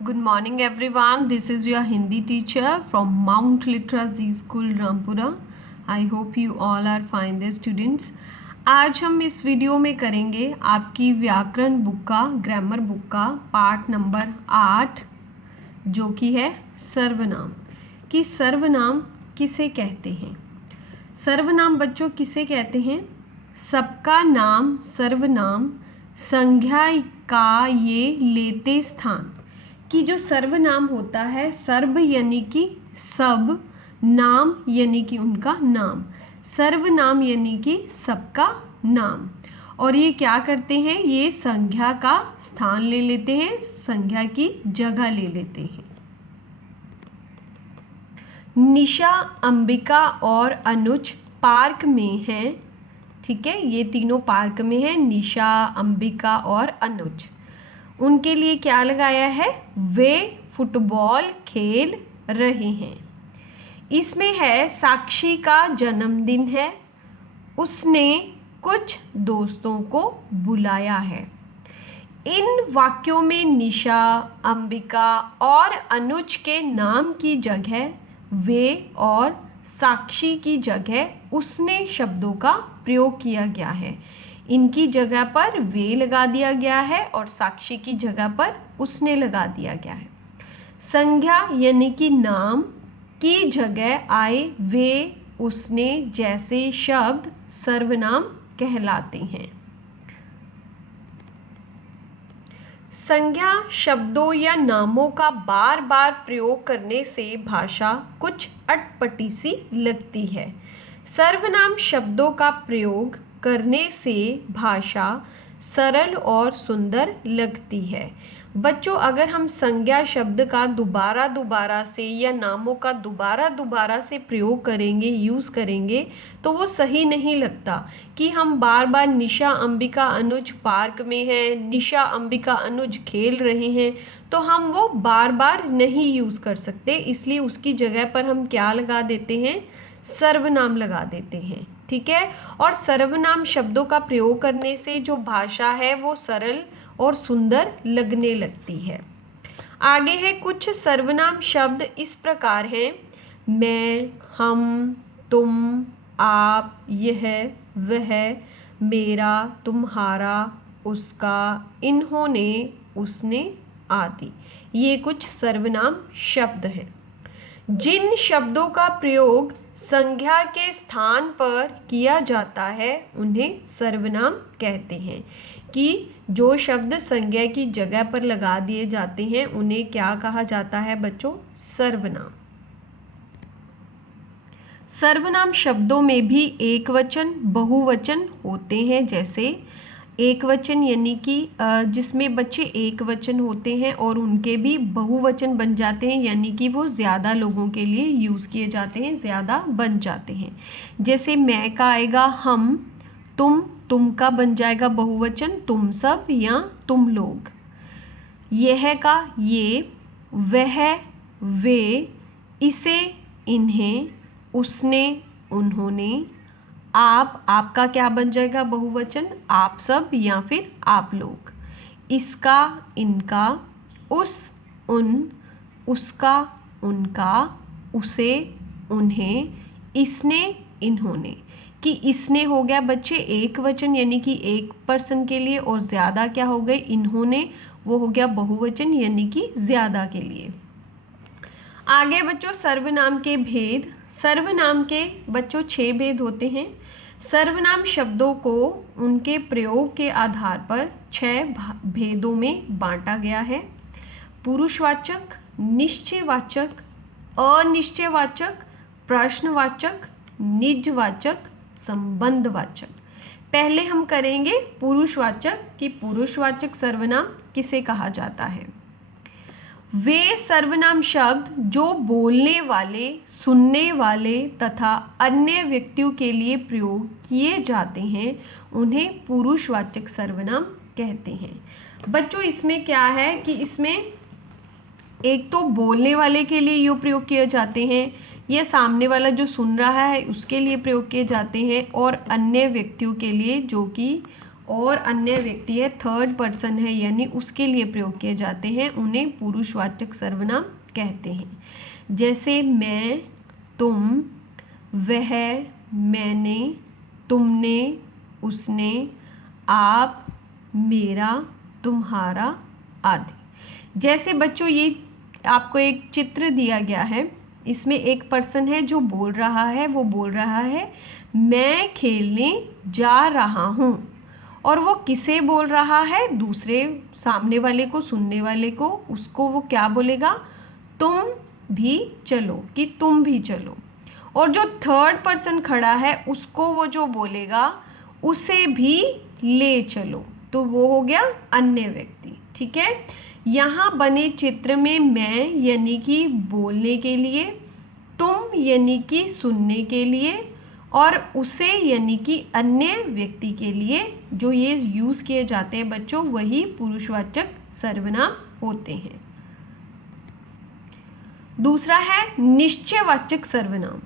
Good morning everyone. This is your Hindi teacher from Mount Literacy School Rampura. I hope you all are fine there students. आज हम इस video में करेंगे आपकी व्याकरण book का ग्रामर बुक का पार्ट नंबर 8 जो कि है सर्वनाम कि सर्वनाम किसे कहते हैं। सर्वनाम बच्चों किसे कहते हैं? सबका नाम सर्वनाम संज्ञा का ये लेते स्थान कि जो सर्वनाम होता है, सर्व यानी कि सब, नाम यानी कि उनका नाम, सर्वनाम यानी कि सबका नाम। और ये क्या करते हैं? ये संज्ञा का स्थान ले लेते हैं, संज्ञा की जगह ले लेते हैं। निशा, अंबिका और अनुज पार्क में हैं। ठीक है, ये तीनों पार्क में हैं, निशा, अंबिका और अनुज। उनके लिए क्या लगाया है? वे फुटबॉल खेल रहे हैं। इसमें है साक्षी का जन्मदिन है, उसने कुछ दोस्तों को बुलाया है। इन वाक्यों में निशा, अंबिका और अनुज के नाम की जगह वे और साक्षी की जगह उसने शब्दों का प्रयोग किया गया है। इनकी जगह पर वे लगा दिया गया है और साक्षी की जगह पर उसने लगा दिया गया है। संज्ञा यानी कि नाम की जगह आए वे, उसने जैसे शब्द सर्वनाम कहलाते हैं। संज्ञा शब्दों या नामों का बार बार प्रयोग करने से भाषा कुछ अटपटी सी लगती है। सर्वनाम शब्दों का प्रयोग करने से भाषा सरल और सुंदर लगती है। बच्चों, अगर हम संज्ञा शब्द का दोबारा से या नामों का दोबारा से प्रयोग करेंगे, यूज़ करेंगे, तो वो सही नहीं लगता कि हम बार बार निशा, अंबिका, अनुज पार्क में हैं, निशा, अंबिका, अनुज खेल रहे हैं, तो हम वो बार बार नहीं यूज़ कर सकते। इसलिए उसकी जगह पर हम क्या लगा देते हैं? सर्वनाम लगा देते हैं। ठीक है, और सर्वनाम शब्दों का प्रयोग करने से जो भाषा है वो सरल और सुंदर लगने लगती है। आगे है कुछ सर्वनाम शब्द इस प्रकार हैं: मैं, हम, तुम, आप, यह, वह, मेरा, तुम्हारा, उसका, इन्होंने, उसने आदि। ये कुछ सर्वनाम शब्द हैं। जिन शब्दों का प्रयोग संज्ञा के स्थान पर किया जाता है उन्हें सर्वनाम कहते हैं। कि जो शब्द संज्ञा की जगह पर लगा दिए जाते हैं उन्हें क्या कहा जाता है बच्चों? सर्वनाम। सर्वनाम शब्दों में भी एकवचन, बहुवचन होते हैं। जैसे एक वचन यानी कि जिसमें बच्चे एक वचन होते हैं और उनके भी बहुवचन बन जाते हैं, यानी कि वो ज़्यादा लोगों के लिए यूज़ किए जाते हैं, ज़्यादा बन जाते हैं। जैसे मैं का आएगा हम, तुम का बन जाएगा बहुवचन तुम सब या तुम लोग। यह का ये, वह, वे, इसे, इन्हें, उसने, उन्होंने। आपका क्या बन जाएगा बहुवचन? आप सब या फिर आप लोग। इसका, इनका, उस, उन, उसका, उनका, उसे, उन्हें, इसने, इन्होंने। कि इसने हो गया बच्चे एक वचन यानी कि एक पर्सन के लिए, और ज़्यादा क्या हो गए? इन्होंने, वो हो गया बहुवचन यानी कि ज़्यादा के लिए। आगे बच्चों सर्वनाम के भेद। सर्वनाम के बच्चों 6 भेद होते हैं। सर्वनाम शब्दों को उनके प्रयोग के आधार पर 6 भेदों में बांटा गया है। पुरुषवाचक, निश्चयवाचक, अनिश्चयवाचक, प्रश्नवाचक, निजवाचक, संबंधवाचक। पहले हम करेंगे पुरुषवाचक कि पुरुषवाचक सर्वनाम किसे कहा जाता है। वे सर्वनाम शब्द जो बोलने वाले, सुनने वाले तथा अन्य व्यक्तियों के लिए प्रयोग किए जाते हैं उन्हें पुरुषवाचक सर्वनाम कहते हैं। बच्चों इसमें क्या है कि इसमें एक तो बोलने वाले के लिए ये प्रयोग किए जाते हैं, ये सामने वाला जो सुन रहा है उसके लिए प्रयोग किए जाते हैं, और अन्य व्यक्तियों के लिए जो कि और अन्य व्यक्ति है, थर्ड पर्सन है, यानी उसके लिए प्रयोग किए जाते हैं, उन्हें पुरुषवाचक सर्वनाम कहते हैं। जैसे मैं, तुम, वह, मैंने, तुमने, उसने, आप, मेरा, तुम्हारा आदि। जैसे बच्चों ये आपको एक चित्र दिया गया है, इसमें एक पर्सन है जो बोल रहा है, वो बोल रहा है मैं खेलने जा रहा हूँ, और वो किसे बोल रहा है? दूसरे सामने वाले को, सुनने वाले को। उसको वो क्या बोलेगा? तुम भी चलो, कि तुम भी चलो। और जो थर्ड पर्सन खड़ा है उसको वो जो बोलेगा उसे भी ले चलो, तो वो हो गया अन्य व्यक्ति। ठीक है, यहाँ बने चित्र में मैं यानी कि बोलने के लिए, तुम यानी कि सुनने के लिए, और उसे यानी कि अन्य व्यक्ति के लिए जो ये यूज़ किए जाते हैं बच्चों, वही पुरुषवाचक सर्वनाम होते हैं। दूसरा है निश्चयवाचक सर्वनाम।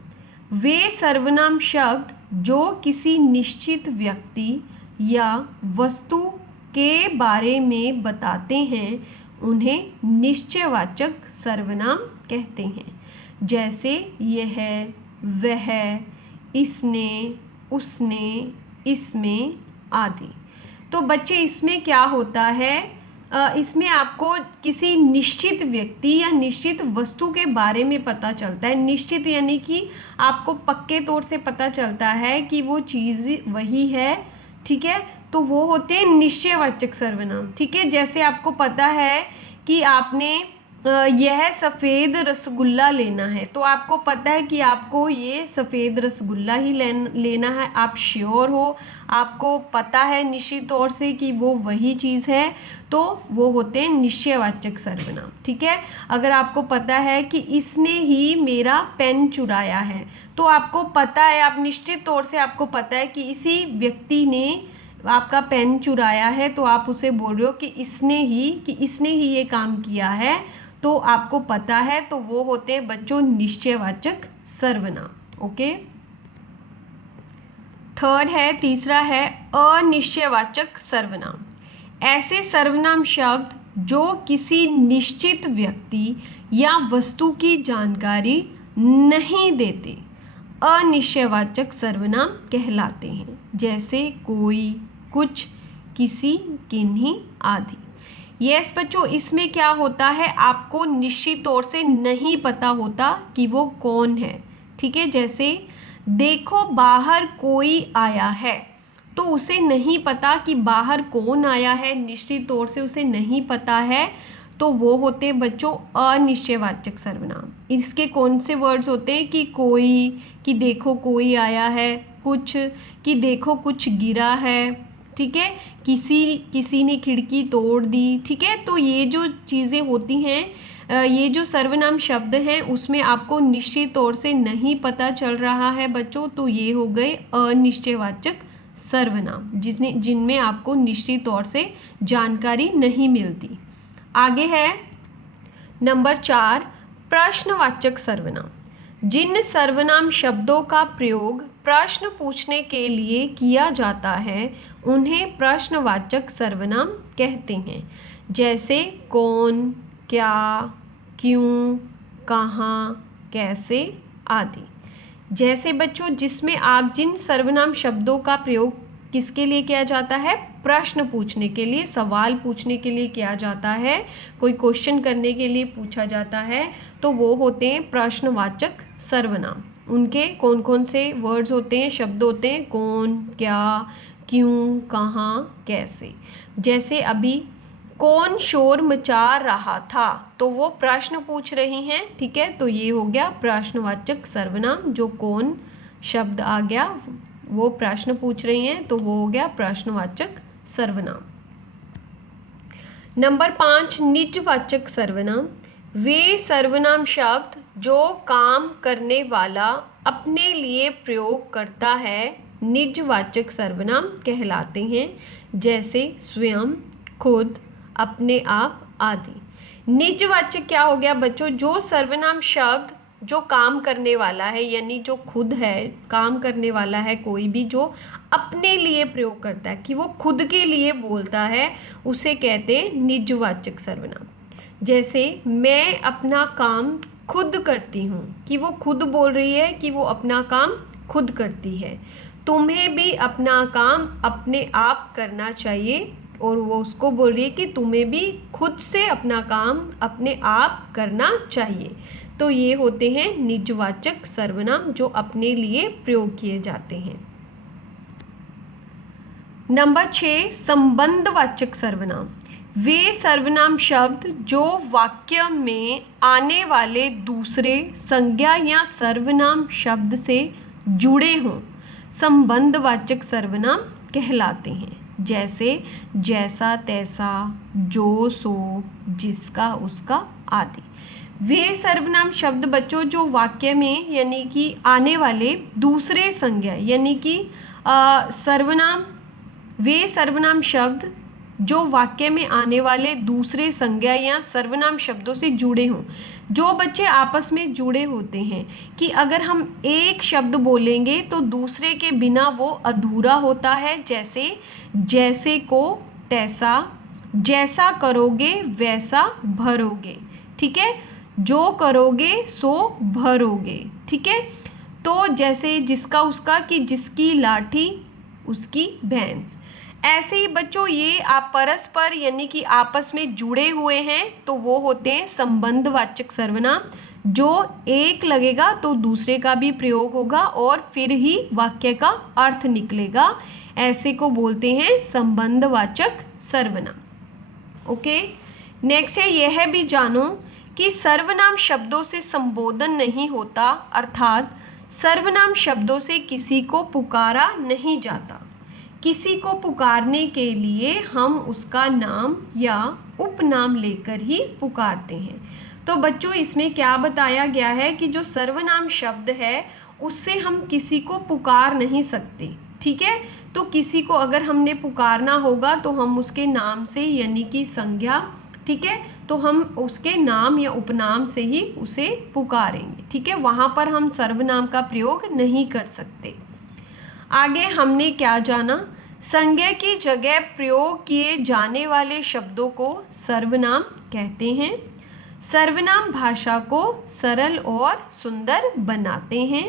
वे सर्वनाम शब्द जो किसी निश्चित व्यक्ति या वस्तु के बारे में बताते हैं उन्हें निश्चयवाचक सर्वनाम कहते हैं। जैसे यह, वह, इसने, उसने, इसमें आदि। तो बच्चे इसमें क्या होता है, इसमें आपको किसी निश्चित व्यक्ति या निश्चित वस्तु के बारे में पता चलता है। निश्चित यानी कि आपको पक्के तौर से पता चलता है कि वो चीज़ वही है। ठीक है, तो वो होते हैं निश्चयवाचक सर्वनाम। ठीक है, जैसे आपको पता है कि आपने यह सफ़ेद रसगुल्ला लेना है, तो आपको पता है कि आपको ये सफ़ेद रसगुल्ला ही लेना है, आप श्योर हो, आपको पता है निश्चित तौर से कि वो वही चीज़ है, तो वो होते हैं निश्चयवाचक सर्वनाम। ठीक है, अगर आपको पता है कि इसने ही मेरा पेन चुराया है, तो आपको पता है, आप निश्चित तौर से आपको पता है कि इसी व्यक्ति ने आपका पेन चुराया है, तो आप उसे बोल रहे हो कि इसने ही ये काम किया है, तो आपको पता है, तो वो होते हैं बच्चों निश्चयवाचक सर्वनाम। ओके, थर्ड है, तीसरा है अनिश्चयवाचक सर्वनाम। ऐसे सर्वनाम शब्द जो किसी निश्चित व्यक्ति या वस्तु की जानकारी नहीं देते अनिश्चयवाचक सर्वनाम कहलाते हैं। जैसे कोई, कुछ, किसी, किन्हीं आदि। यस बच्चों, इसमें क्या होता है, आपको निश्चित तौर से नहीं पता होता कि वो कौन है। ठीक है, जैसे देखो बाहर कोई आया है, तो उसे नहीं पता कि बाहर कौन आया है, निश्चित तौर से उसे नहीं पता है, तो वो होते हैं बच्चों अनिश्चयवाचक सर्वनाम। इसके कौन से वर्ड्स होते हैं कि कोई, कि देखो कोई आया है, कुछ, कि देखो कुछ गिरा है, ठीक है, किसी ने खिड़की तोड़ दी। ठीक है, तो ये जो चीज़ें होती हैं, ये जो सर्वनाम शब्द हैं उसमें आपको निश्चित तौर से नहीं पता चल रहा है बच्चों, तो ये हो गए अनिश्चयवाचक सर्वनाम जिनमें आपको निश्चित तौर से जानकारी नहीं मिलती। आगे है नंबर 4, प्रश्नवाचक सर्वनाम। जिन सर्वनाम शब्दों का प्रयोग प्रश्न पूछने के लिए किया जाता है उन्हें प्रश्नवाचक सर्वनाम कहते हैं। जैसे कौन, क्या, क्यों, कहाँ, कैसे आदि। जैसे बच्चों जिसमें आप जिन सर्वनाम शब्दों का प्रयोग किसके लिए किया जाता है, प्रश्न पूछने के लिए, सवाल पूछने के लिए किया जाता है, कोई क्वेश्चन करने के लिए पूछा जाता है, तो वो होते हैं प्रश्नवाचक सर्वनाम। उनके कौन कौन से वर्ड्स होते हैं, शब्द होते हैं, कौन, क्या, क्यों, कहाँ, कैसे। जैसे अभी कौन शोर मचा रहा था, तो वो प्रश्न पूछ रही हैं। ठीक है, तो ये हो गया प्रश्नवाचक सर्वनाम। जो कौन शब्द आ गया वो प्रश्न पूछ रही हैं, तो वो हो गया प्रश्नवाचक सर्वनाम। नंबर 5, निजवाचक सर्वनाम। वे सर्वनाम शब्द जो काम करने वाला अपने लिए प्रयोग करता है निजवाचक सर्वनाम कहलाते हैं। जैसे स्वयं, खुद, अपने आप आदि। निजवाचक क्या हो गया बच्चों, जो सर्वनाम शब्द जो काम करने वाला है, यानी जो खुद है, काम करने वाला है कोई भी जो अपने लिए प्रयोग करता है, कि वो खुद के लिए बोलता है, उसे कहते हैं निजवाचक सर्वनाम। जैसे मैं अपना काम खुद करती हूँ, कि वो खुद बोल रही है कि वो अपना काम खुद करती है। तुम्हें भी अपना काम अपने आप करना चाहिए, और वो उसको बोल रही है कि तुम्हें भी खुद से अपना काम अपने आप करना चाहिए। तो ये होते हैं निजवाचक सर्वनाम जो अपने लिए प्रयोग किए जाते हैं। नंबर 6, संबंधवाचक सर्वनाम। वे सर्वनाम शब्द जो वाक्य में आने वाले दूसरे संज्ञा या सर्वनाम शब्द से जुड़े हों, संबंधवाचक सर्वनाम कहलाते हैं। जैसे जैसा, तैसा, जो, सो, जिसका, उसका आदि। वे सर्वनाम शब्द बच्चों जो वाक्य में यानी कि आने वाले दूसरे संज्ञा यानी कि सर्वनाम, वे सर्वनाम शब्द जो वाक्य में आने वाले दूसरे संज्ञा या सर्वनाम शब्दों से जुड़े हों। जो बच्चे आपस में जुड़े होते हैं, कि अगर हम एक शब्द बोलेंगे तो दूसरे के बिना वो अधूरा होता है। जैसे जैसे को तैसा, जैसा करोगे वैसा भरोगे, ठीक है, जो करोगे सो भरोगे, ठीक है। तो जैसे जिसका उसका, कि जिसकी लाठी उसकी भैंस। ऐसे ही बच्चों ये आप परस्पर यानी कि आपस में जुड़े हुए हैं तो वो होते हैं संबंधवाचक सर्वनाम। जो एक लगेगा तो दूसरे का भी प्रयोग होगा और फिर ही वाक्य का अर्थ निकलेगा, ऐसे को बोलते हैं संबंधवाचक सर्वनाम। ओके, नेक्स्ट है यह भी जानो कि सर्वनाम शब्दों से संबोधन नहीं होता, अर्थात सर्वनाम शब्दों से किसी को पुकारा नहीं जाता। किसी को पुकारने के लिए हम उसका नाम या उपनाम लेकर ही पुकारते हैं। तो बच्चों इसमें क्या बताया गया है कि जो सर्वनाम शब्द है उससे हम किसी को पुकार नहीं सकते, ठीक है। तो किसी को अगर हमने पुकारना होगा तो हम उसके नाम से यानी कि संज्ञा, ठीक है, तो हम उसके नाम या उपनाम से ही उसे पुकारेंगे, ठीक है। वहाँ पर हम सर्वनाम का प्रयोग नहीं कर सकते। आगे हमने क्या जाना, संज्ञा की जगह प्रयोग किए जाने वाले शब्दों को सर्वनाम कहते हैं। सर्वनाम भाषा को सरल और सुंदर बनाते हैं।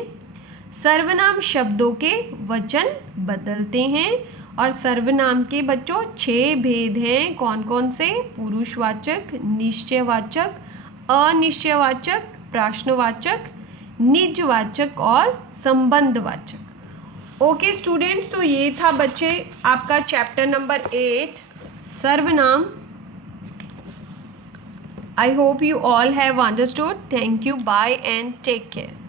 सर्वनाम शब्दों के वचन बदलते हैं। और सर्वनाम के बच्चों 6 भेद हैं, कौन कौन से, पुरुषवाचक, निश्चयवाचक, अनिश्चयवाचक, प्रश्नवाचक, निजवाचक और संबंधवाचक। ओके स्टूडेंट्स, तो ये था बच्चे आपका चैप्टर नंबर 8 सर्वनाम। I hope you all have understood. Thank you. Bye and take care.